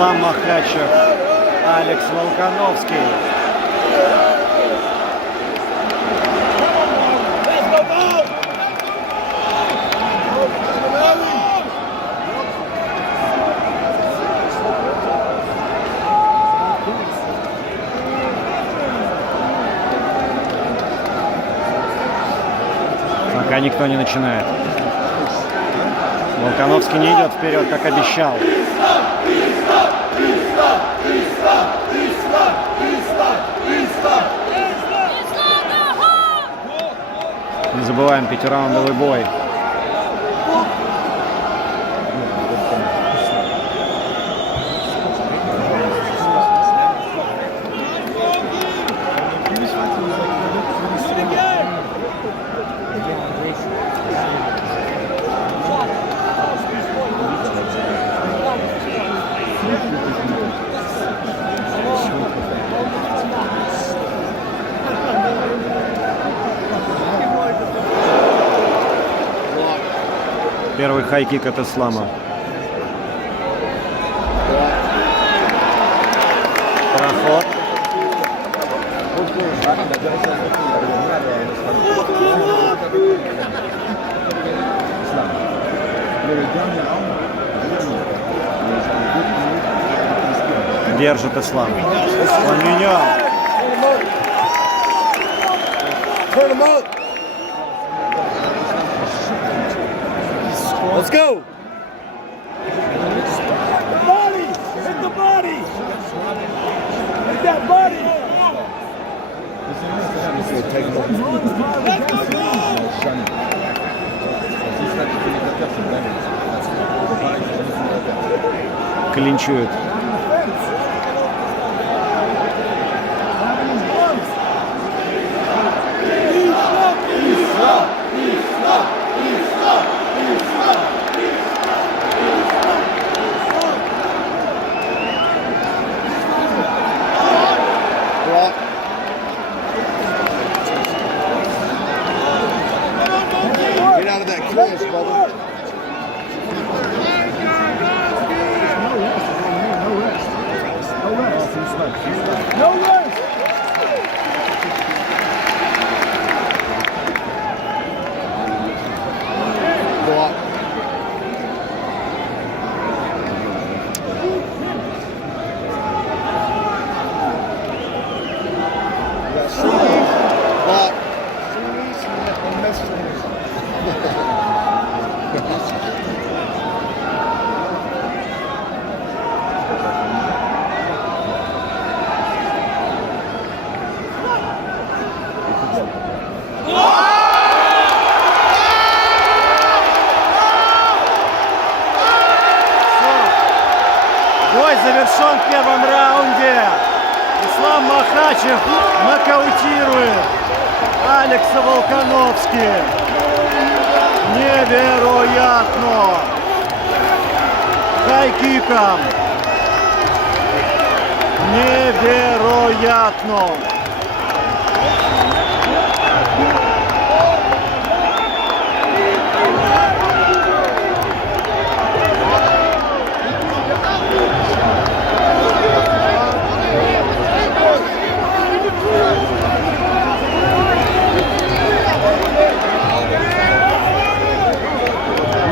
Ислам Махачев, Алекс Волконовский. Пока никто не начинает. Волконовский не идет вперед, как обещал. Не забываем, 5-раундовый бой. Первый хай-кик от Ислама. Проход. Держит Ислам. Он менял. Let's go! Body! Hit the body! Hit that body! Клинчует. Get out of that clinch, brother. No rest. Block. Block. Бой завершен в первом раунде. Ислам Махачев нокаутирует Алекса Волконовский. Невероятно! Хай-киком. Невероятно!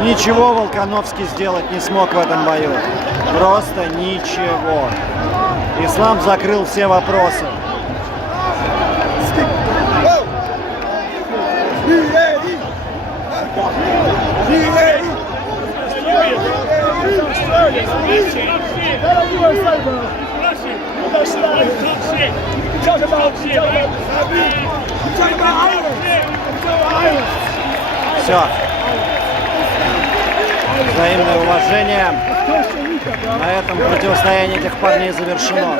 Ничего Волконовский сделать не смог в этом бою. Просто ничего. Ислам закрыл все вопросы. Все. Взаимное уважение. На этом противостояние этих парней завершено.